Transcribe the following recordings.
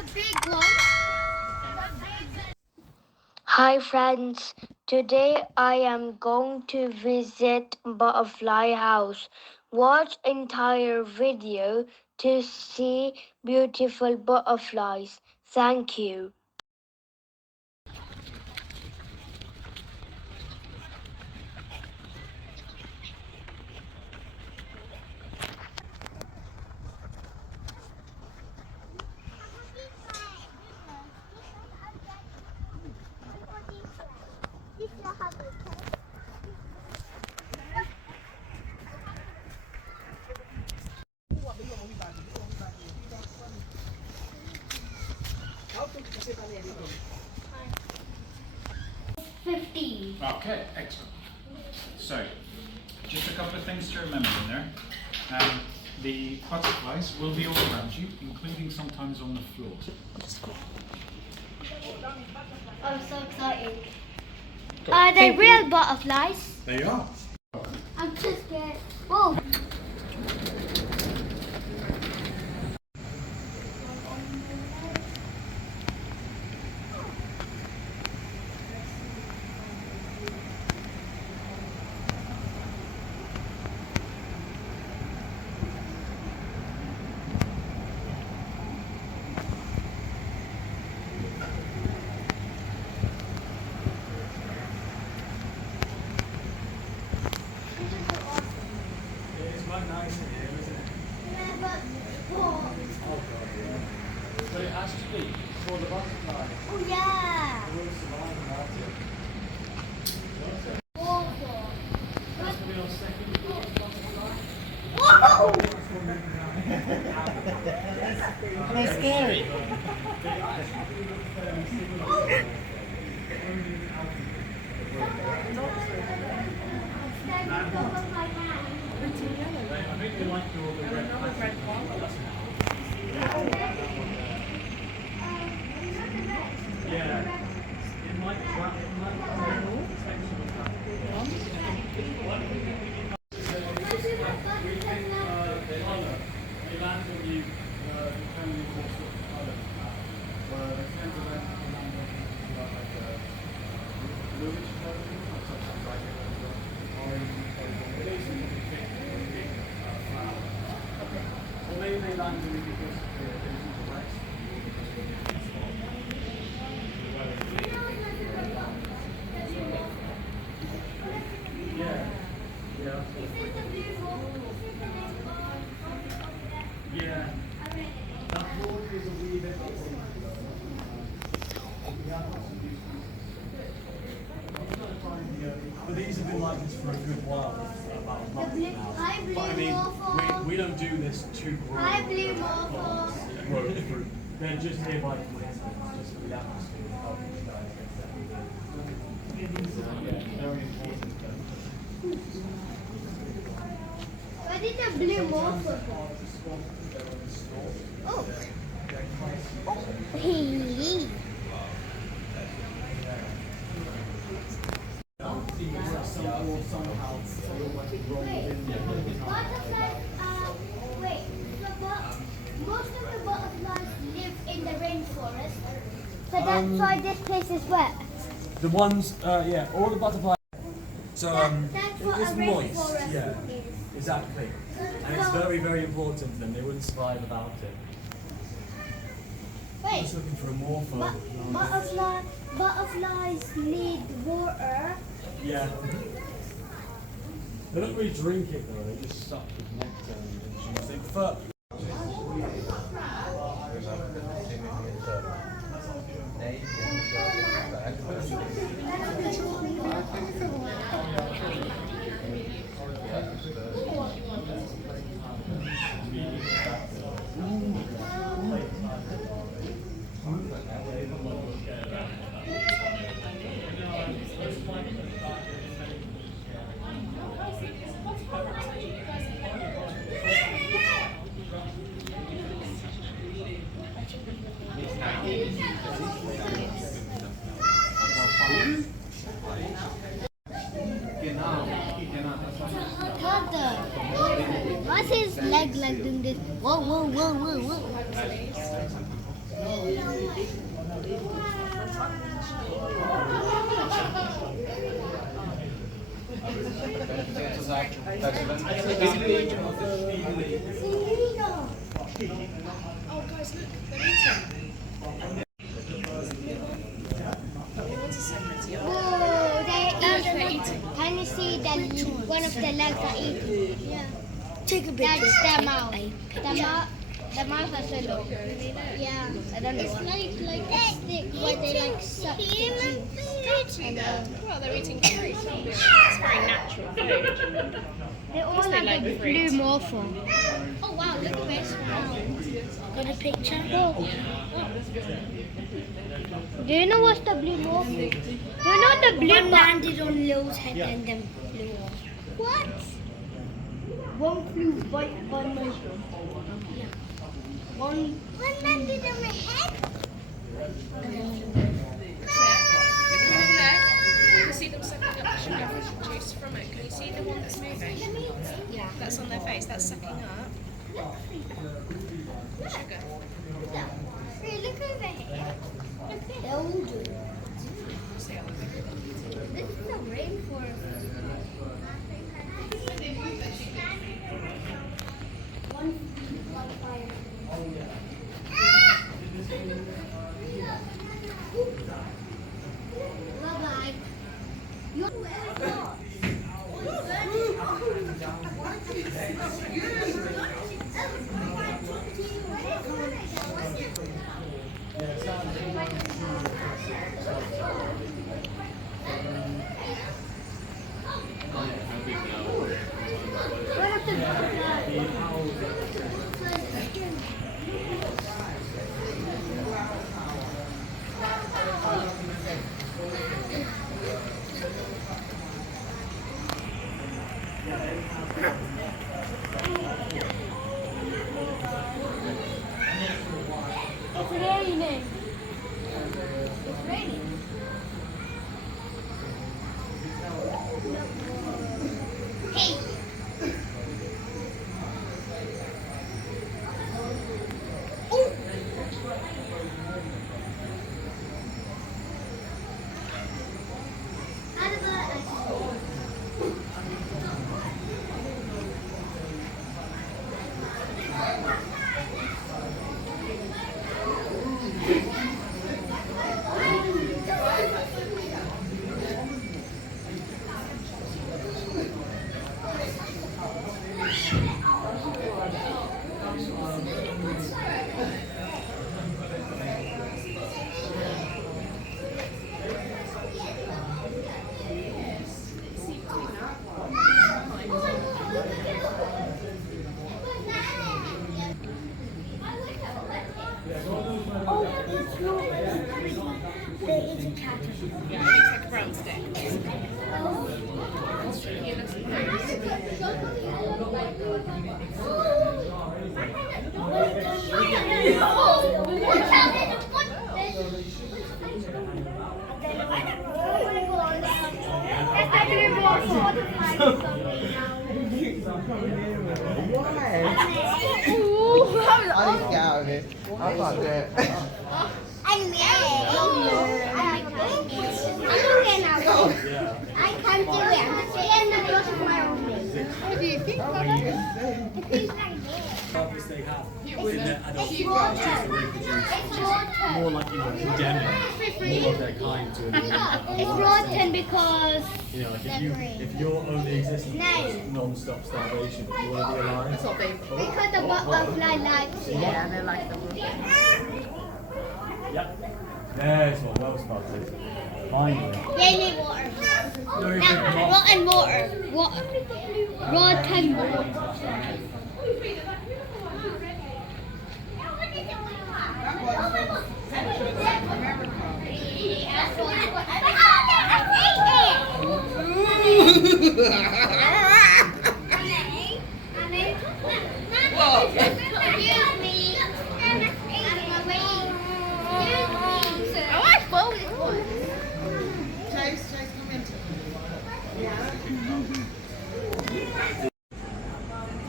the big one. Hi friends, today I am going to visit Butterfly House. Watch entire video to see beautiful butterflies. Thank you. Okay, excellent. So, just a couple of things to remember in there. The butterflies will be all around you, including sometimes on the floor. I'm so excited. Are they real butterflies? They are. I'm just scared. Whoa. It's quite nice in here, isn't it? Yeah, but Oh god, yeah. But it has to be for the butterfly. oh yeah. It will survive without it. Awful. That's to be on second butterfly. Whoa! They're scary. I think they like all the red Yeah. It might trap, it might they land on you depending on what sort of colour you have. They tend to land like a bluish colour, or sometimes like orange colour. It is a big flower. Or maybe they land on you because they're in the west. Yeah. Yeah. Yeah. That border is a wee bit but these have been like this for a good while, about a month now. Hi, blue But I mean, waffle. we don't do this to grow. Hi, blue waffle. Grow fruit. They're just here by coincidence, just for the atmosphere of helping you guys get set. Yeah, very important. Where did the blue waffle go? Oh. Hey. Butterflies, wait, most of the butterflies live in the rainforest, so that's why this place is wet. The ones, yeah, all the butterflies. So That's what it's a moist, rainforest yeah, is. exactly. And it's very, very important to them. They wouldn't survive without it. Wait, Just looking for a morpho. butterflies need water. Yeah. They don't really drink it though. They just suck with nectar and juice. They prefer. What's his leg like doing this? Whoa, whoa, whoa, whoa, whoa. Oh, guys, look, they're eating. One's a secretary. Whoa, They're eating. can you see one of the legs are eating? Yeah. Take a picture. That's the mouth. The mouth has a look. Yeah. I don't know. It's like a stick where they like suck the juice. Well, they're eating fruit. It's very natural food. They all they have like the fruit. blue morphle. Oh wow, look at this. Got a picture? Do you know what's the blue morphle? Do you know the blue One landed on Lil's head and then flew off. What? One flew right by my One landed on my head? Look at the neck. You can see them sucking up the sugar juice from it. Can you see the one that's moving? Yeah. That's on their face. That's sucking up sugar. Hey, look over here. They're all doing it. See how they're This is a rainforest. Bye-bye. It's raining. It's raining. Hey. Yeah, it looks like a brown stick. I need to get out of here. I can't do it. I'm mad. I'm okay now. I can't do it. I'm just getting the blood of my own name. What do you think about it? It feels like this. Purpose they have in their adult It's water. to reproduce, It's which is water. more like, condemning all of their kind to It's rotten because like if you're only existing No. non-stop starvation, if you want to be alive, because the butterfly likes it. Yeah, and they like the yep. There's what well spot is. Finally. They need water. Now, rotten water. Rotten water.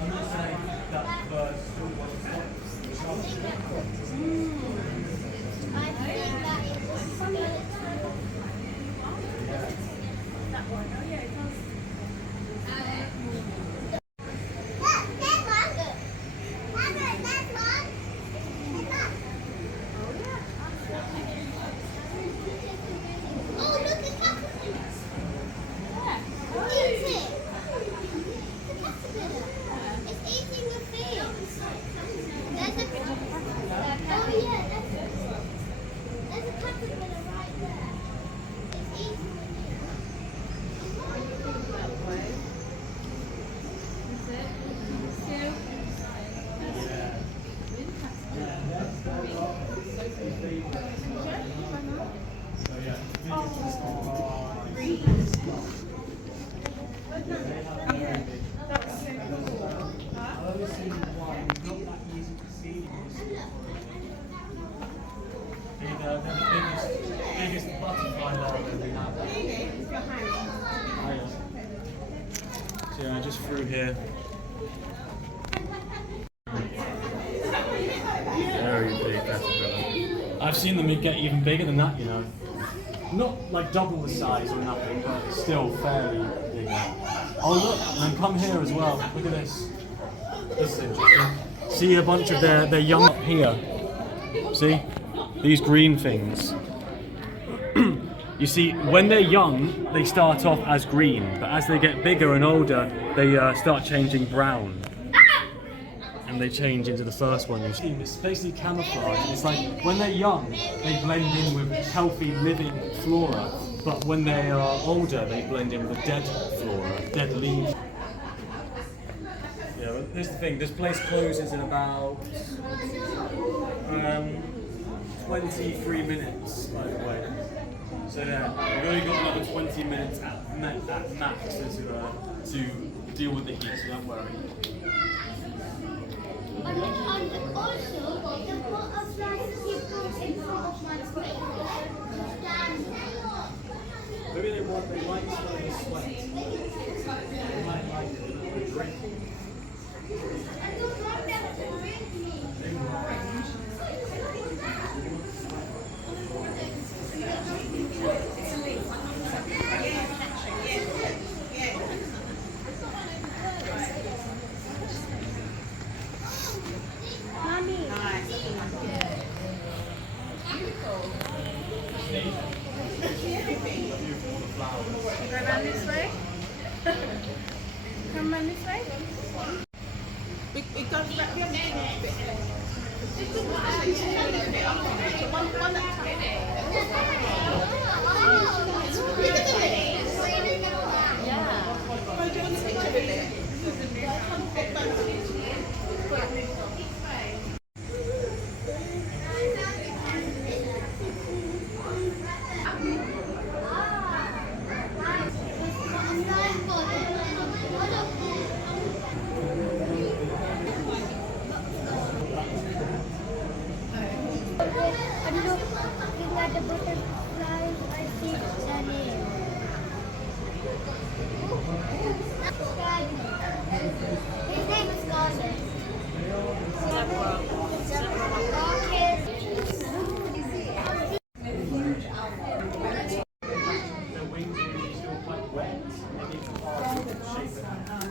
I'm going to say that the just through here. Very big caterpillar. I've seen them get even bigger than that, you know. Not like double the size or nothing, but still fairly big. Oh look, and then come here as well. Look at this. This is interesting. See a bunch of their young here. See? These green things. You see, when they're young, they start off as green, but as they get bigger and older, they start changing brown. And they change into the first one. You see, it's basically camouflage. It's like when they're young, they blend in with healthy living flora, but when they are older, they blend in with dead flora, dead leaves. Yeah, but here's the thing. This place closes in about 23 minutes, by the way. So yeah, we've only got another 20 minutes at max to deal with the heat. So don't worry. And also, the butterflies people in front of my face. Maybe they might smell the sweat. They might like a drink. Go around this way. Come around this way. It goes back the other way. One at a time. Yeah. Oh, do you want to take a picture with it? His name is Garden. Their wings are usually still quite wet. They need to hard to shape it out.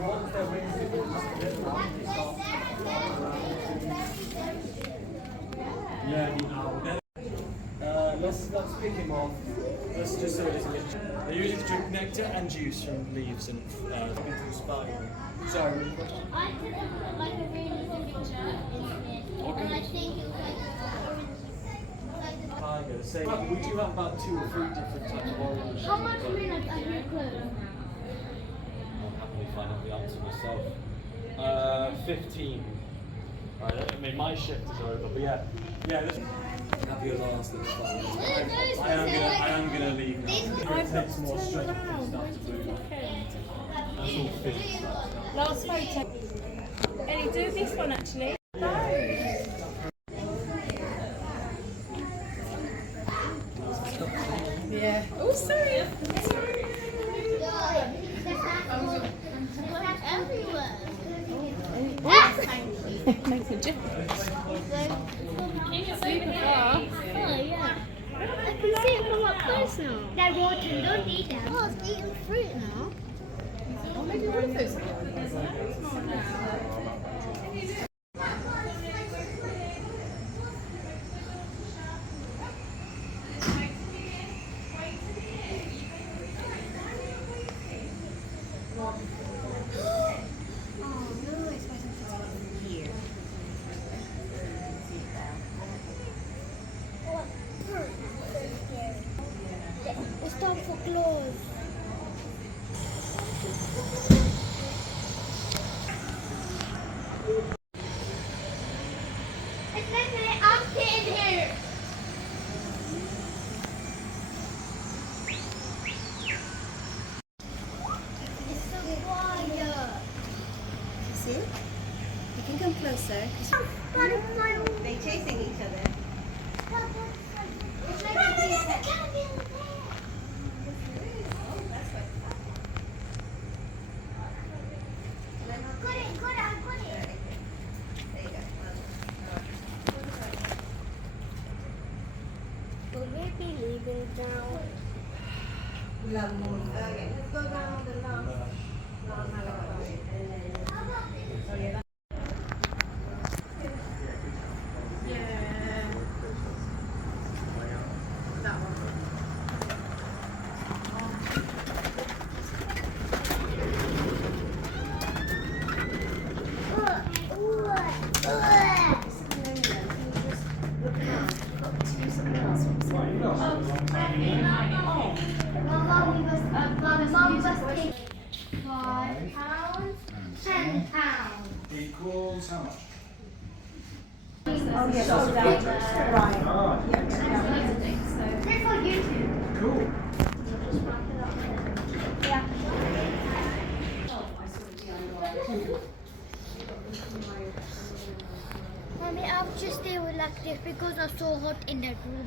Once their wings are just a bit round, they start yeah, the owl. Let's pick him off. Let's just so it doesn't get. They usually drink nectar and juice from leaves and into the spine. Sorry, any question? I took like a really good picture Okay. and I think it was like Tiger. Say, we do have about 2 or 3 different types of orange. how much minutes are you closed? I'll happily find out the answer myself. 15. Right, I mean, my shift is over, but yeah. This have your last little fun. I am gonna leave now. It takes more strength and stuff to do. That's all physics stuff. Last photo. Ellie, do this one actually. Yeah. Oh, sorry. Makes a difference. Super far. Oh yeah. I can see it from up close now. They're rotten, don't eat them. Oh, it's eating fruit now. Oh, maybe one of those. It's time for claws. It's literally I'm sitting here. It's so quiet. See? You can come closer. They're chasing each other. It's like a They're for YouTube. Cool. Mommy, I'll just stay with like this because I'm so hot in that room.